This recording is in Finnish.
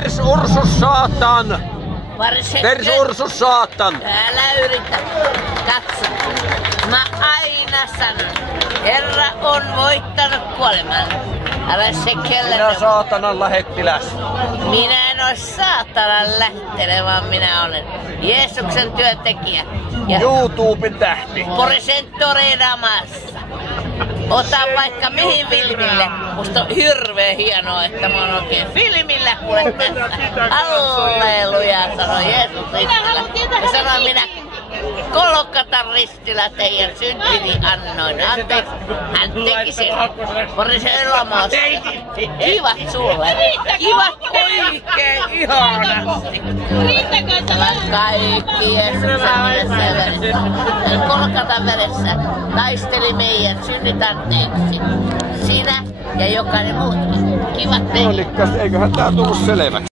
Vers Ursus saatan! Vers Ursus saatan! Älä yritä. Katso. Mä aina sanon. Herra on voittanut kuoleman. Älä se kelle. Minä saatanan lähettiläs. Minä en ole saatanan lähtenyt, vaan minä olen Jeesuksen työntekijä. Ja YouTuben tähti. Presentore Damassa. Ota vaikka mihin filmille. Musta on hirveän hienoa, että mä oon oikein filmillä kuule tässä. Halleluja, sanoi Jeesus ristillä. Ja sanoi minä Kolokatan ristillä teidän syntini annoin. Anteeksi, hän teki sen. Porisen elämässä. Kivat sulle. Kivat oikein ihanasti. Kaikki Jeesuksen nimessä ja veressä. Kolokatan veressä taisteli meidän synnit anteeksi. Sinä ja jokainen muukin. Kivat teille. Eiköhän tää tullut selväksi.